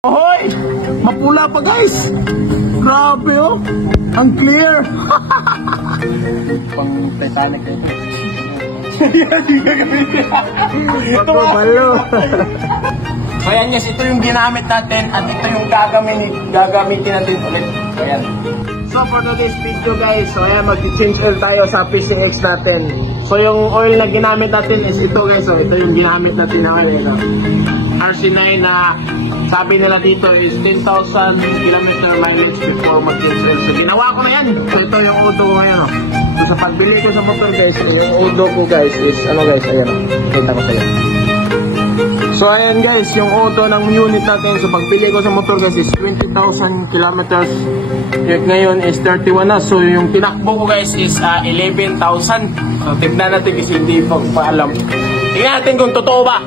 Hoy! Mapula pa guys! Grabe oh! Ang clear! Pang Titanic ito. Hindi ka gamitin. Ito balo. So ayan guys, ito yung ginamit natin at ito yung gagamitin natin ulit. So ayan. So for today's video guys, so ayan, mag-change oil tayo sa PCX natin. So yung oil na ginamit natin is ito guys. So ito yung ginamit natin na oil. RC9 na sabi nila dito is 10,000 km mileage before mag-change oil. So ginawa ko na yan. So ito yung auto ko ngayon. So sa pagbili ko sa motor guys, yung auto ko guys is ano guys, ayan. Kita ko sa'yo. So ayan guys, yung auto ng unit natin. So pagbili ko sa motor guys is 20,000 kilometers. Yung ngayon is 31 na. So yung tinakbo ko guys is 11,000. So tignan natin kasi hindi pa alam. Tignan natin kung totoo ba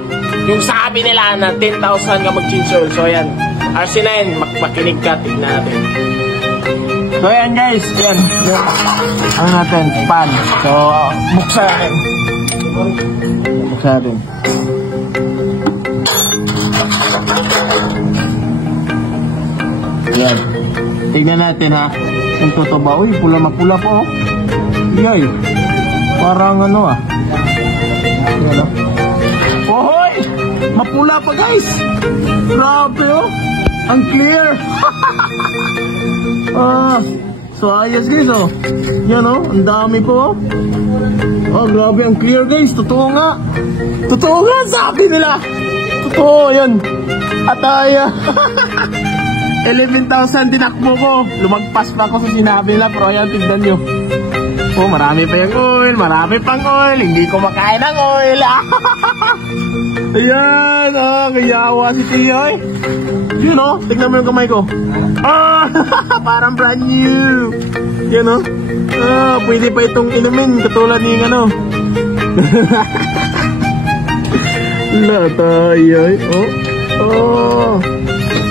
yung sabi nila na 10,000 ka mag-change oil. So ayan, RC9, makinig ka, tignan natin. So ayan guys, ayan. Ano natin, pan. So buksan natin. Buksan natin. Ayan. Tignan natin ha. Kung totoo ba. Uy, pula-mapula po. Yay. Parang ano ah. Ayan o. Ohoy! Mapula pa guys. Grabe oh. Ang clear. So ayos guys oh. Yan oh. Ang dami po oh. Oh grabe ang clear guys. Totoo nga. Totoo nga sabi nila. Totoo yan. At 11,000 tinakbo ko. Lumagpas pa ako sa sinabi nila. Pero ayan, tignan nyo. Oh, marami pa yung oil. Marami pang oil. Hindi ko makain ng oil. Ayan. Oh, kayawa si Tiyo eh. Yun oh. Tignan mo yung kamay ko. Ah, parang brand new. Yan oh. Ah, pwede pa itong inumin. Katulad yung ano. Tayo eh. Oh. Oh.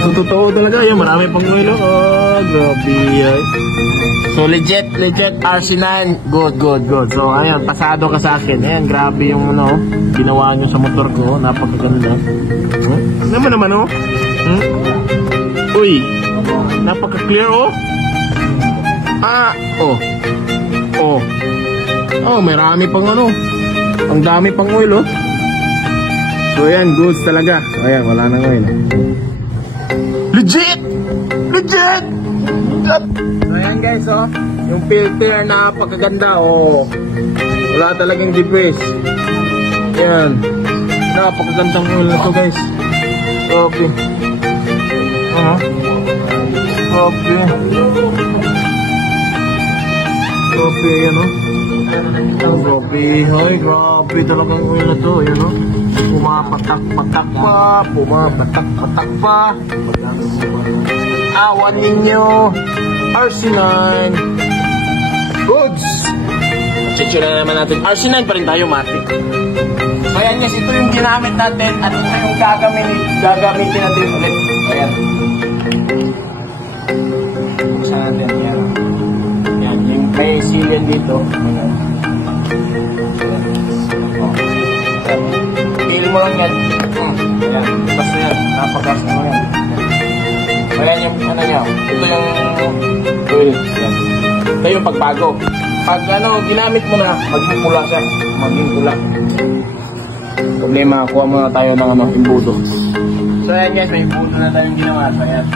Ang totoo talaga yun, marami pang oil. Oh, grabe yan. So legit RC9, good. So ayan, pasado ka sa akin. Ayan, grabe yung ano, ginawa nyo sa motor ko, napakaganda. Naman oh. Uy, napaka-clear oh. Oh, marami pang ano. Ang dami pang oil oh. So ayan, goods talaga. Ayan, wala nang oil. Legit! So ayan guys oh, yung filter napakaganda oh. Wala talagang debris. Ayan, napakagandang oil na to guys. Grabe. Grabe yan oh. Grabe talagang oil na to. Ayan oh. Pumapatak-patak pa. Awan ninyo. RC9 goods. Check na naman natin. RC9 pa rin tayo, Matic. So ayan guys, ito yung ginamit natin at ito yung gagamitin natin ulit. Ayan. Buksan natin. Ayan. Yung may silyan dito. Ayan. Feel mo lang yan. Ayan. Basta yan. Napagas mo yan. Ayan yung ano niya. Ito yung oil. Ayan. Ito yung pagbago. Pag ano, ginamit mo na, magpupula siya. Maging pula. Problema, kuha muna tayo ng ano, imbudo. So ayan guys, may imbudo na tayong ginawa. So ayan.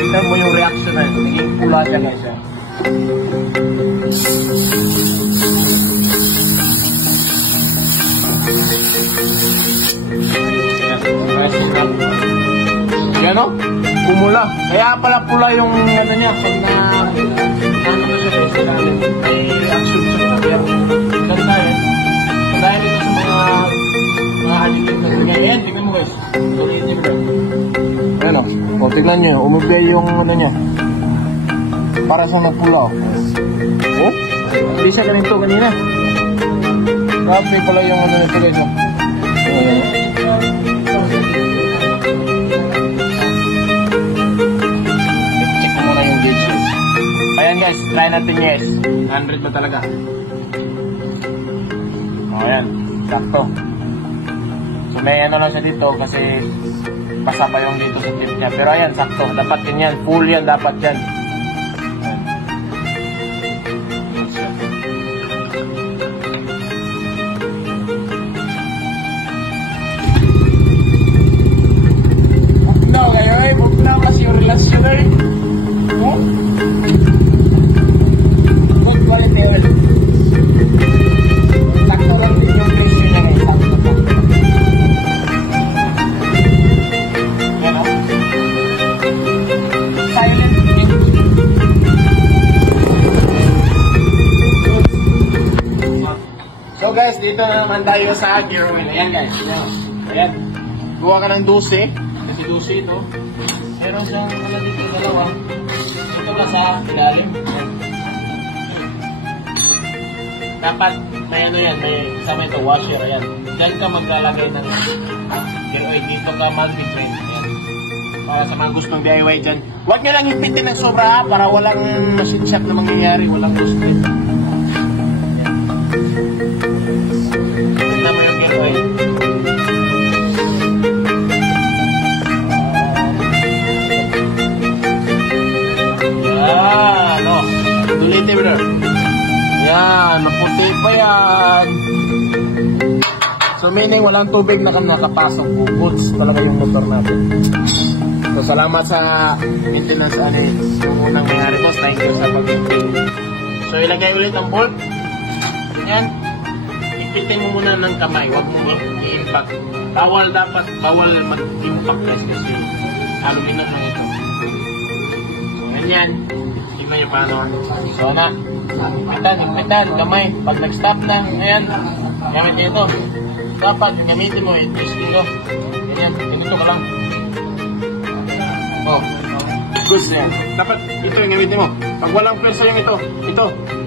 Tignan mo yung reaction na ito. Naging pula siya guys. Yan o. Pumula. Kaya pala pula yung ano niya. Pag na ano na siya guys. May reaction siya. Kaya ganda eh. Dahil ito sa mga additive na ganyan. Ayan, tignan mo guys. Tulitin mo. Ayan o. O, tignan nyo, umubay yung ano niya. Para sa nagpula o. Oh? Hindi siya ganito kanina. Grabe pala yung ano nito guys o. guys, try natin yes. 100 ba talaga? Ayan, sakto. So may ano lang siya dito kasi basa pa yung dito sa tip niya. Pero ayan, sakto. Dapat din yan. Full yan, dapat yan. Bukna kayo bukna kasi yung relasyon eh. Good quality. Sakto lang din yung presyo niya eh. Sakto. So guys, dito na naman tayo sa gear oil. Ayan guys, ayan. Gawa ka ng 12, kasi 12 ito. Meron siyang ano dito, dalawa. Ito ka sa ilalim. Dapat may ano yan, may kasama ito, washer. Ayan. Diyan ka maglalagay ng gear oil. Dito ka mag-train. Ayan. Para sa mga gustong DIY dyan. Huwag nyo lang ipitin ng sobra para walang machine shop na mangyayari. Walang gusto. Tignan mo yung gear oil. Yan, o. Dulite, bro. Yan, maputi pa yan. So meaning walang tubig na nakapasok. Boots talaga yung motor natin. So salamat sa maintenance ani yung unang mayari boss. Thank you sa pag-maintain. So ilagay ulit ang bolt. Yan. Ipitin mo muna ng kamay. Huwag mo i-impact. Bawal mag-impact guys kasi aluminum lang ito. So ganyan. Tingnan nyo paano. So na. Ipitan, kamay. Pag nag-stop na, ayan. Gamit nyo ito. Dapat gamitin mo i-twist nyo. Ganyan. Ganito ka lang. Oh. Good yan. Dapat ito yung gamitin mo. Pag walang presa yung ito.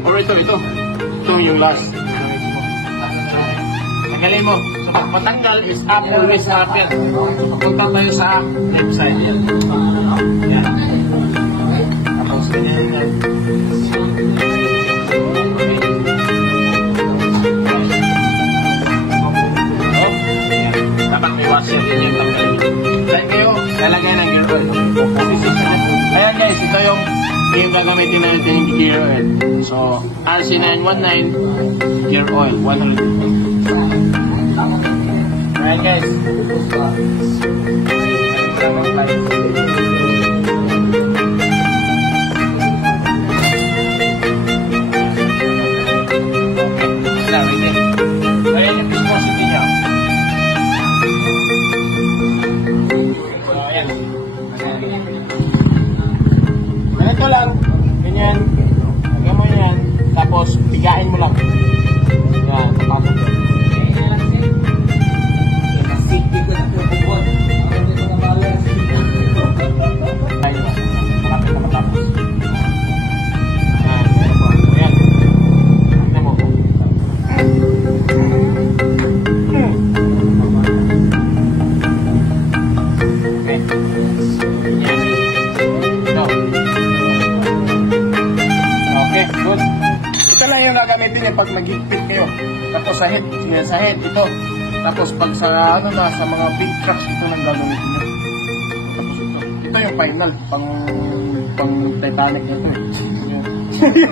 Or ito. Ito yung last. Tagalin mo. So, pag matanggal is up, always up yan. Papunta tayo sa left side. Yan. Tapos, ganyan yan. Dapat may washer din yung tanggal. Dahil kayo, lalagay ng gear oil. Ayan guys, ito yung gagamitin natin yung gear oil. So, RC919 gear oil, 100. Ayan guys. Ayan yung viscosity niya. So, ayan. Ganito lang. Ganyan. Lagyan mo yan. Tapos, pigain mo lang. Yan, tapasok yan. Pag mag-higpit kayo, tapos sa head, ito. Tapos pag sa sa mga big trucks, ito lang gagamitin nyo. Tapos ito yung final, pang Titanic na ito eh.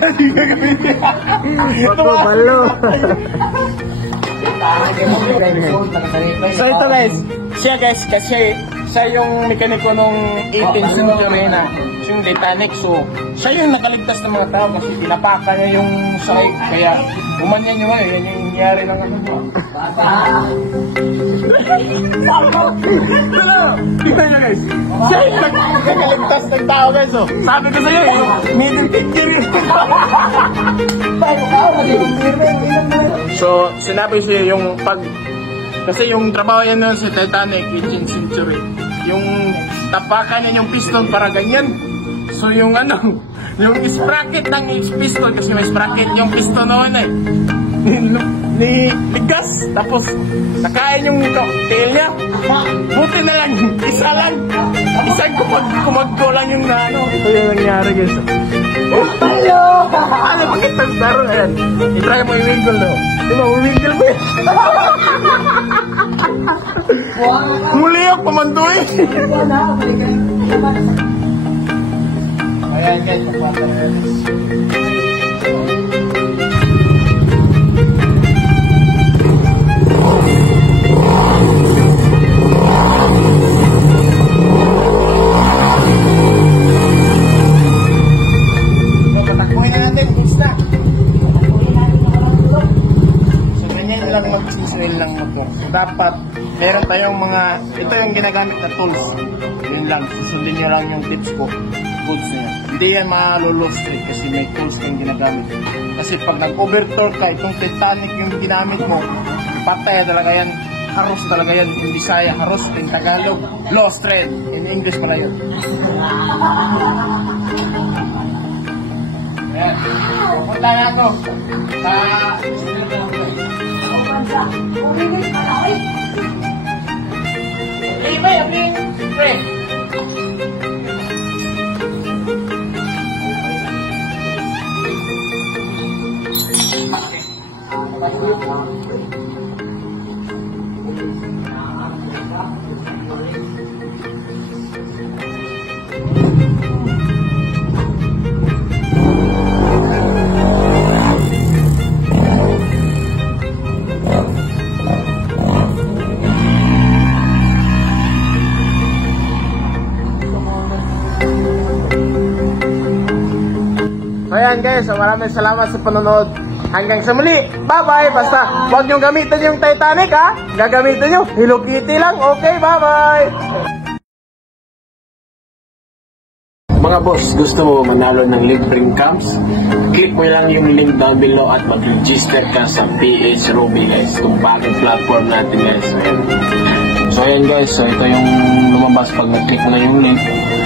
Hindi gagamitin. Ito balo. So ito guys, siya guys, kasi siya yung mekaniko nung 18th century na yung Titanic. So siya yung nakaligtas ng mga tao kasi pinapakan niya yung side. Kaya umanyan nyo ngayon, yan yung nangyari ng ano mo. Tignan nyo guys, siya yung nakaligtas ng tao guys. So sabi ko sa'yo, yung middle picture yun. So sinabi siya yung kasi yung trabaho yan nun sa Titanic, 18th century. Yung tapakan niya yung piston para ganyan. So yung yung sprocket ng piston, kasi may sprocket yung piston noon eh. Ligas, tapos nakain yung tail niya. Buti na lang, isang kumagko lang yung ito yung nangyari guys. Hello! Ano, bakit nagkaroon? Ayan. I-try mo yung wiggle, no? Di ba, wiggle mo yan? Muli ako pamandoy. Ayan, guys. Dapat meron tayong mga, ito yung ginagamit na tools. Yun lang, susundin nyo lang yung tips ko, goods nyo. Hindi yan malulose kasi may tools kang ginagamit. Kasi pag nag-overtorque ka, itong Titanic yung ginamit mo, patay talaga yan, haros talaga yan, in Bisaya, haros, in Tagalog, lost thread, in English pala yun. Ayan, pupunta na ako sa Ibay, abing pre. Ayan guys, so maraming salamat sa panonood. Hanggang sa muli. Bye-bye. Basta huwag nyo gamitin yung Titanic ha. Gagamitin nyo. Hello Kitty lang. Okay, bye-bye. Mga boss, gusto mo manalo ng libreng camps? Click mo lang yung link down below at mag-register ka sa PH Ruby guys. Kung bagong platform natin guys. So ayan guys, so ito yung lumabas pag nag-click mo na yung link.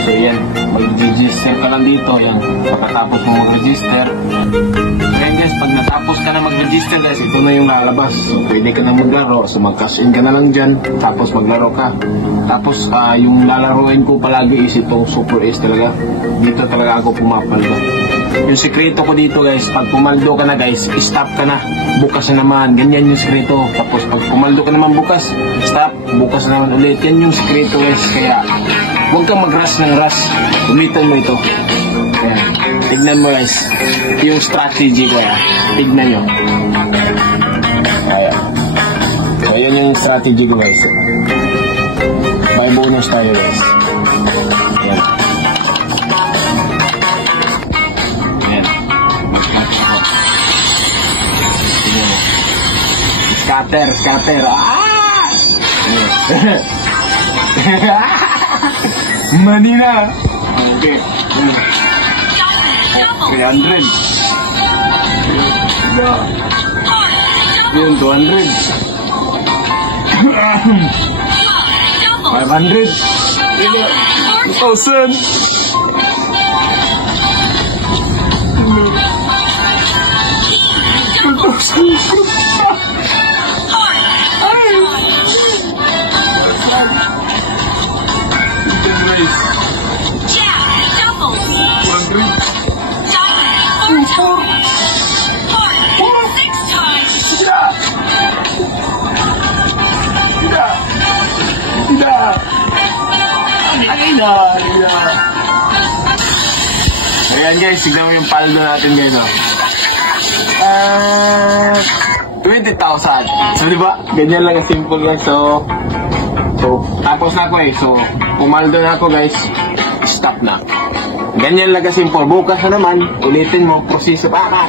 So yan, mag-register ka lang dito. Yan, pagkatapos mo mag-register. So ayan guys, pag natapos ka na mag-register guys, ito na yung lalabas. So pwede ka na maglaro. So mag-cash in ka na lang dyan. Tapos maglaro ka. Tapos yung lalaroin ko palagi is itong Super Ace talaga. Dito talaga ako pumapaldo. Yung sekreto ko dito guys, pag pumaldo ka na guys, stop ka na. Bukas na naman. Ganyan yung sekreto. Tapos pag pumaldo ka naman bukas, stop. Bukas na naman ulit. Yan yung sekreto guys. Kaya huwag kang mag-rush ng rush. Umitan mo ito. Ayan. Tignan mo guys. Yung strategy ko ya. Tignan nyo. Ayan. So yan yung strategy ko guys. May bonus tayo guys. Ayan. Ayan. Scatter. Manina. Okay. 300. Yun, 200. 500. 1,000. 2,000. Ayan guys, tignan mo yung paldo natin guys. 20,000. So diba, ganyan lang ang simple guys. So tapos na ako So pumaldo na ako guys. Stop na. Ganyan lang ang simple. Bukas na naman, ulitin mo, proseso pa.